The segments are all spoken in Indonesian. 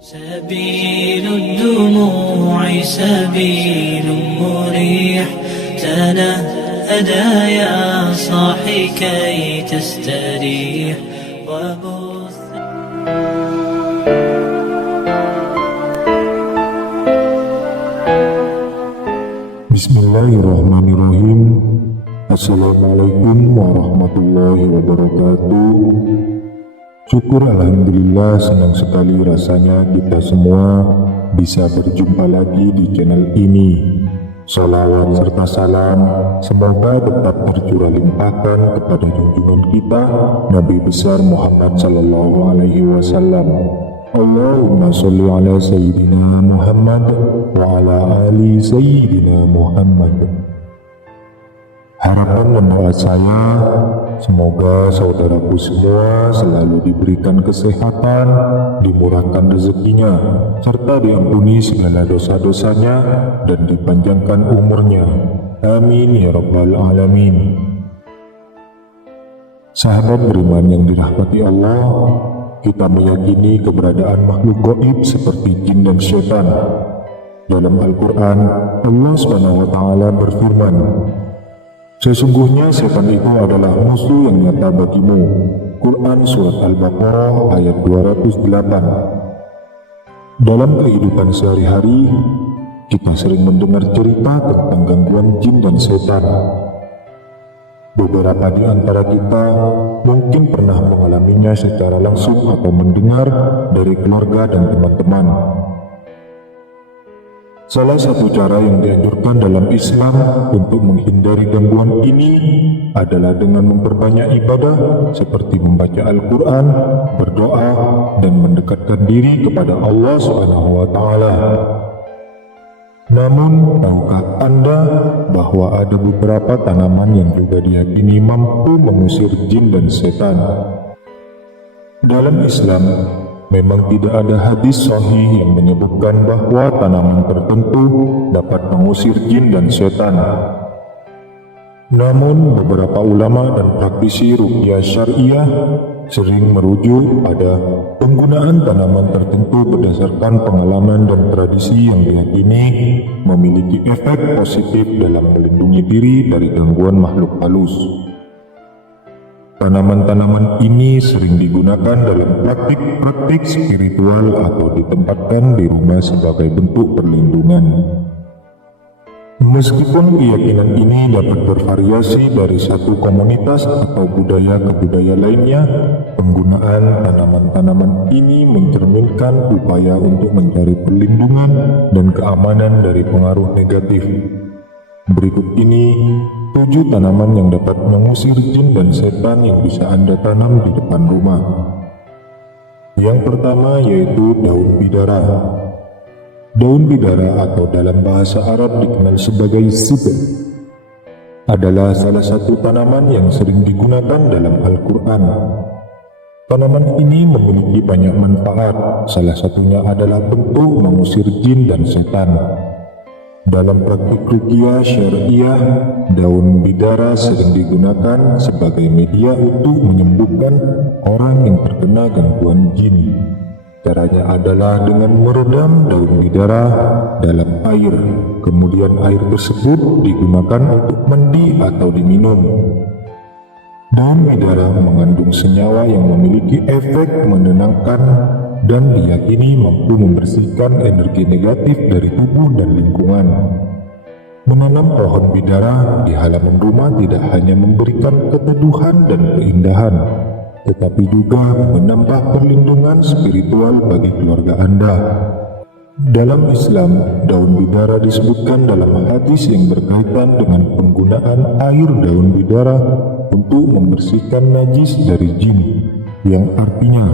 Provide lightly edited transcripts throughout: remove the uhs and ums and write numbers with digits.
سبيل الدموع سبيل مريح تنهدى يا صاحي كي تستريح وبث Bismillahirrahmanirrahim. Assalamualaikum warahmatullahi wabarakatuh. Syukur alhamdulillah, senang sekali rasanya kita semua bisa berjumpa lagi di channel ini. Sholawat serta salam semoga tetap tercurah limpahkan kepada junjungan kita Nabi besar Muhammad sallallahu alaihi wasallam. Allahumma sholli ala sayyidina Muhammad wa ala ali sayyidina Muhammad. Harapan dan doa saya, semoga saudaraku semua selalu diberikan kesehatan, dimurahkan rezekinya, serta diampuni segala dosa-dosanya dan dipanjangkan umurnya. Amin ya rabbal alamin. Sahabat beriman yang dirahmati Allah, kita meyakini keberadaan makhluk gaib seperti jin dan syaitan. Dalam Al-Quran, Allah SWT berfirman, sesungguhnya setan itu adalah musuh yang nyata bagimu. Quran Surat Al-Baqarah ayat 208. Dalam kehidupan sehari-hari, kita sering mendengar cerita tentang gangguan jin dan setan. Beberapa di antara kita mungkin pernah mengalaminya secara langsung atau mendengar dari keluarga dan teman-teman. Salah satu cara yang dianjurkan dalam Islam untuk menghindari gangguan ini adalah dengan memperbanyak ibadah seperti membaca Al-Quran, berdoa, dan mendekatkan diri kepada Allah SWT. Namun, tahukah Anda bahwa ada beberapa tanaman yang juga diyakini mampu mengusir jin dan setan? Dalam Islam, memang tidak ada hadis sahih yang menyebutkan bahwa tanaman tertentu dapat mengusir jin dan setan. Namun, beberapa ulama dan praktisi ruqyah syariah sering merujuk pada penggunaan tanaman tertentu berdasarkan pengalaman dan tradisi yang diyakini memiliki efek positif dalam melindungi diri dari gangguan makhluk halus. Tanaman-tanaman ini sering digunakan dalam praktik-praktik spiritual atau ditempatkan di rumah sebagai bentuk perlindungan. Meskipun keyakinan ini dapat bervariasi dari satu komunitas atau budaya ke budaya lainnya, penggunaan tanaman-tanaman ini mencerminkan upaya untuk mencari perlindungan dan keamanan dari pengaruh negatif. Berikut ini 7 tanaman yang dapat mengusir jin dan setan yang bisa Anda tanam di depan rumah. Yang pertama yaitu daun bidara. Daun bidara atau dalam bahasa Arab dikenal sebagai sidr adalah salah satu tanaman yang sering digunakan dalam Al-Quran. Tanaman ini memiliki banyak manfaat, salah satunya adalah bentuk mengusir jin dan setan. Dalam praktik ruqyah syariah, daun bidara sering digunakan sebagai media untuk menyembuhkan orang yang terkena gangguan jin. Caranya adalah dengan meredam daun bidara dalam air, kemudian air tersebut digunakan untuk mandi atau diminum. Daun bidara mengandung senyawa yang memiliki efek menenangkan dan diyakini mampu membersihkan energi negatif dari tubuh dan lingkungan. Menanam pohon bidara di halaman rumah tidak hanya memberikan keteduhan dan keindahan, tetapi juga menambah perlindungan spiritual bagi keluarga Anda. Dalam Islam, daun bidara disebutkan dalam hadis yang berkaitan dengan penggunaan air daun bidara untuk membersihkan najis dari jin, yang artinya,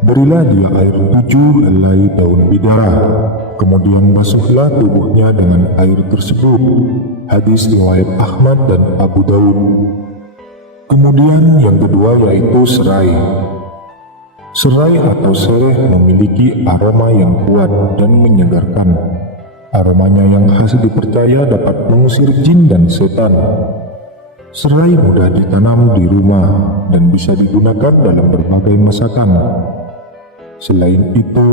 berilah dia air 7 helai daun bidara, kemudian basuhlah tubuhnya dengan air tersebut. Hadis riwayat Ahmad dan Abu Daud. Kemudian yang kedua yaitu serai. Serai atau sereh memiliki aroma yang kuat dan menyegarkan. Aromanya yang khas dipercaya dapat mengusir jin dan setan. Serai mudah ditanam di rumah dan bisa digunakan dalam berbagai masakan. Selain itu,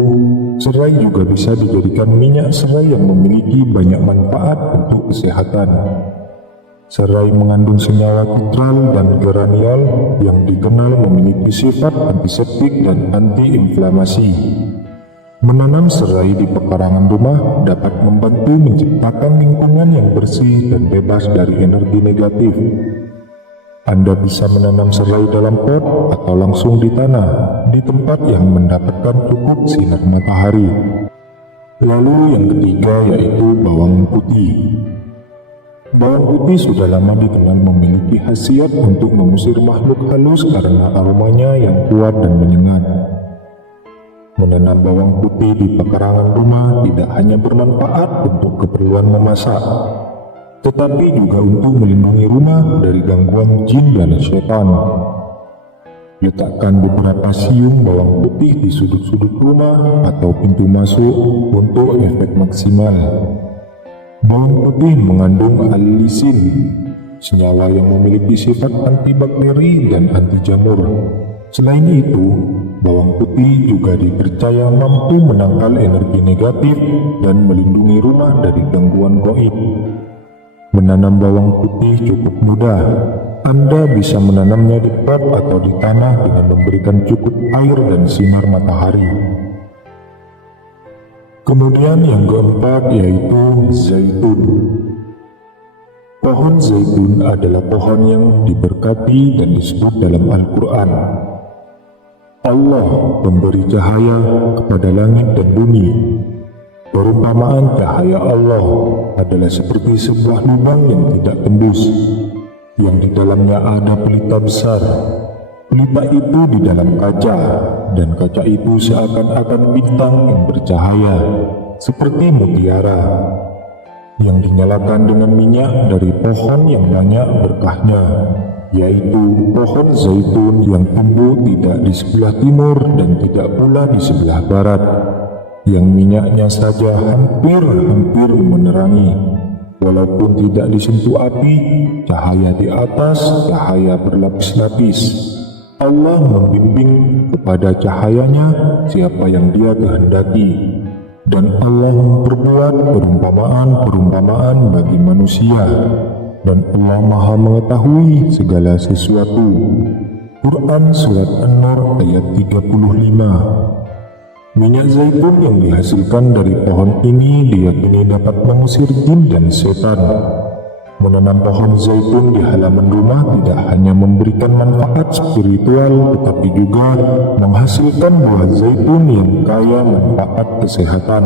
serai juga bisa dijadikan minyak serai yang memiliki banyak manfaat untuk kesehatan. Serai mengandung senyawa citral dan geraniol yang dikenal memiliki sifat antiseptik dan antiinflamasi. Menanam serai di pekarangan rumah dapat membantu menciptakan lingkungan yang bersih dan bebas dari energi negatif. Anda bisa menanam serai dalam pot atau langsung di tanah, di tempat yang mendapatkan cukup sinar matahari. Lalu yang ketiga yaitu bawang putih. Bawang putih sudah lama dikenal memiliki khasiat untuk mengusir makhluk halus karena aromanya yang kuat dan menyengat. Menanam bawang putih di pekarangan rumah tidak hanya bermanfaat untuk keperluan memasak, tetapi juga untuk melindungi rumah dari gangguan jin dan setan. Letakkan beberapa siung bawang putih di sudut-sudut rumah atau pintu masuk untuk efek maksimal. Bawang putih mengandung allicin, senyawa yang memiliki sifat antibakteri dan anti jamur. Selain itu, bawang putih juga dipercaya mampu menangkal energi negatif dan melindungi rumah dari gangguan gaib. Menanam bawang putih cukup mudah. Anda bisa menanamnya di pot atau di tanah dengan memberikan cukup air dan sinar matahari. Kemudian yang keempat yaitu zaitun. Pohon zaitun adalah pohon yang diberkati dan disebut dalam Al-Quran. Allah memberi cahaya kepada langit dan bumi. Perumpamaan cahaya Allah adalah seperti sebuah lubang yang tidak tembus, yang di dalamnya ada pelita besar. Pelita itu di dalam kaca, dan kaca itu seakan-akan bintang yang bercahaya, seperti mutiara, yang dinyalakan dengan minyak dari pohon yang banyak berkahnya, yaitu pohon zaitun yang tumbuh tidak di sebelah timur dan tidak pula di sebelah barat, yang minyaknya saja hampir menerangi. Walaupun tidak disentuh api, cahaya di atas cahaya berlapis-lapis. Allah membimbing kepada cahayanya siapa yang Dia kehendaki, dan Allah memperbuat perumpamaan-perumpamaan bagi manusia, dan Allah Maha mengetahui segala sesuatu. Quran Surat An-Nur ayat 35. Minyak zaitun yang dihasilkan dari pohon ini diyakini dapat mengusir jin dan setan. Menanam pohon zaitun di halaman rumah tidak hanya memberikan manfaat spiritual, tetapi juga menghasilkan buah zaitun yang kaya manfaat kesehatan.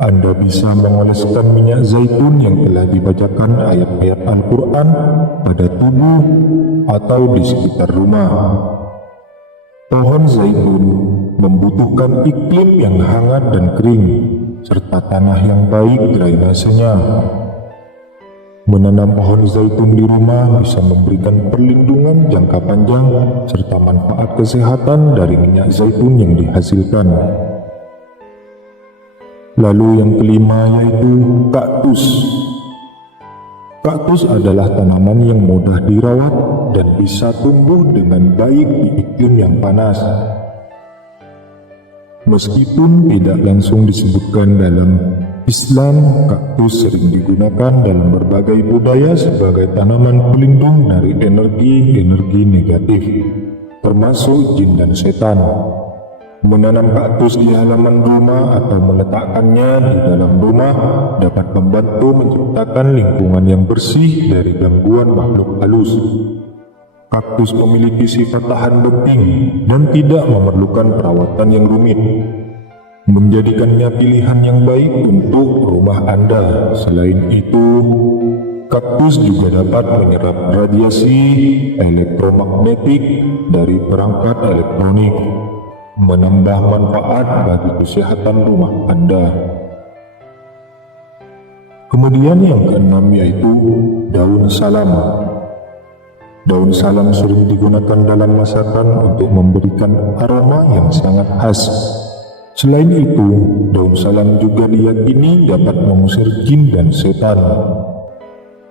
Anda bisa mengoleskan minyak zaitun yang telah dibacakan ayat-ayat Al-Quran pada tubuh atau di sekitar rumah. Pohon zaitun membutuhkan iklim yang hangat dan kering, serta tanah yang baik drainasenya. Menanam pohon zaitun di rumah bisa memberikan perlindungan jangka panjang serta manfaat kesehatan dari minyak zaitun yang dihasilkan. Lalu yang kelima yaitu kaktus. Kaktus adalah tanaman yang mudah dirawat dan bisa tumbuh dengan baik di iklim yang panas. Meskipun tidak langsung disebutkan dalam Islam, kaktus sering digunakan dalam berbagai budaya sebagai tanaman pelindung dari energi-energi negatif, termasuk jin dan setan. Menanam kaktus di halaman rumah atau meletakkannya di dalam rumah dapat membantu menciptakan lingkungan yang bersih dari gangguan makhluk halus. Kaktus memiliki sifat tahan beting dan tidak memerlukan perawatan yang rumit, menjadikannya pilihan yang baik untuk rumah Anda. Selain itu, kaktus juga dapat menyerap radiasi elektromagnetik dari perangkat elektronik, menambah manfaat bagi kesehatan rumah Anda. Kemudian yang keenam yaitu daun salam. Daun salam sering digunakan dalam masakan untuk memberikan aroma yang sangat khas. Selain itu, daun salam juga diyakini dapat mengusir jin dan setan.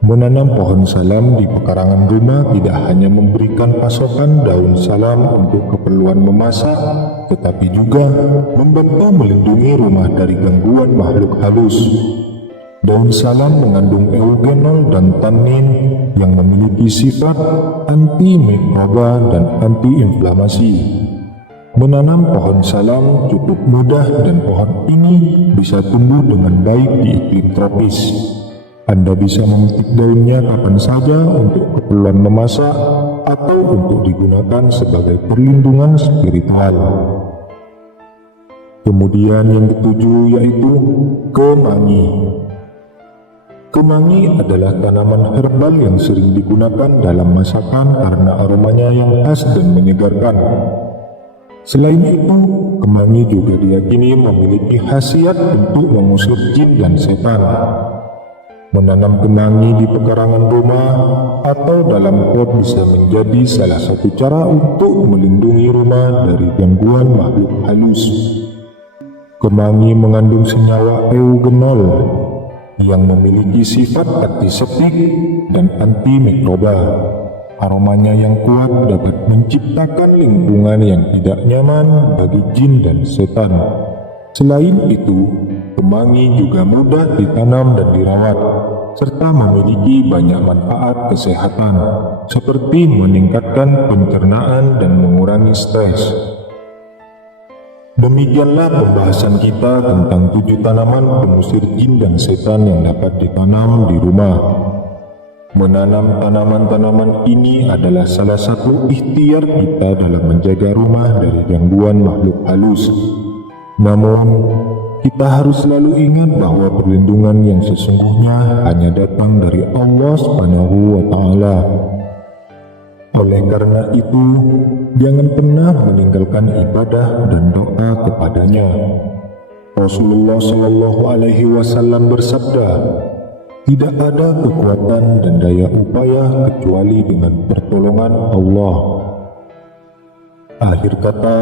Menanam pohon salam di pekarangan rumah tidak hanya memberikan pasokan daun salam untuk keperluan memasak, tetapi juga membantu melindungi rumah dari gangguan makhluk halus. Daun salam mengandung eugenol dan tannin yang memiliki sifat antimikroba dan antiinflamasi. Menanam pohon salam cukup mudah dan pohon ini bisa tumbuh dengan baik di iklim tropis. Anda bisa memetik daunnya kapan saja untuk keperluan memasak atau untuk digunakan sebagai perlindungan spiritual. Kemudian yang ketujuh yaitu kemangi. Kemangi adalah tanaman herbal yang sering digunakan dalam masakan karena aromanya yang khas dan menyegarkan. Selain itu, kemangi juga diyakini memiliki khasiat untuk mengusir jin dan setan. Menanam kemangi di pekarangan rumah atau dalam pot bisa menjadi salah satu cara untuk melindungi rumah dari gangguan makhluk halus. Kemangi mengandung senyawa eugenol yang memiliki sifat antiseptik dan antimikroba. Aromanya yang kuat dapat menciptakan lingkungan yang tidak nyaman bagi jin dan setan. Selain itu, kemangi juga mudah ditanam dan dirawat, serta memiliki banyak manfaat kesehatan, seperti meningkatkan pencernaan dan mengurangi stres. Demikianlah pembahasan kita tentang 7 tanaman pengusir jin dan setan yang dapat ditanam di rumah. Menanam tanaman-tanaman ini adalah salah satu ikhtiar kita dalam menjaga rumah dari gangguan makhluk halus. Namun, kita harus selalu ingat bahwa perlindungan yang sesungguhnya hanya datang dari Allah Subhanahu wa Ta'ala. Oleh karena itu, jangan pernah meninggalkan ibadah dan doa kepadanya. Rasulullah Shallallahu Alaihi Wasallam bersabda, "Tidak ada kekuatan dan daya upaya kecuali dengan pertolongan Allah." Akhir kata,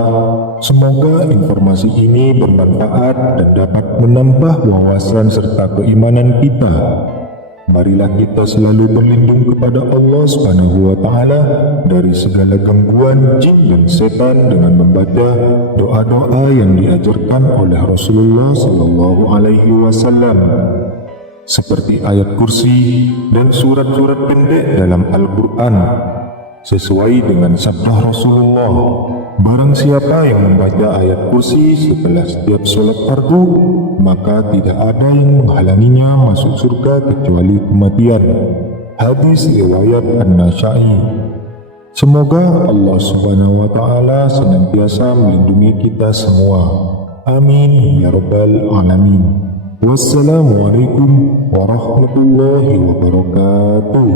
semoga informasi ini bermanfaat dan dapat menambah wawasan serta keimanan kita. Marilah kita selalu berlindung kepada Allah Subhanahu wa Ta'ala dari segala gangguan jin dan setan dengan membaca doa-doa yang diajarkan oleh Rasulullah Sallallahu Alaihi Wasallam, seperti ayat kursi dan surat-surat pendek dalam Al-Quran. Sesuai dengan sabda Rasulullah, barang siapa yang membaca ayat kursi setelah setiap sholat fardu, maka tidak ada yang menghalanginya masuk surga kecuali kematian. Hadis riwayat An-Nasa'i. Semoga Allah Subhanahu wa Ta'ala senantiasa melindungi kita semua. Amin ya rabbal alamin. Wassalamualaikum warahmatullahi wabarakatuh.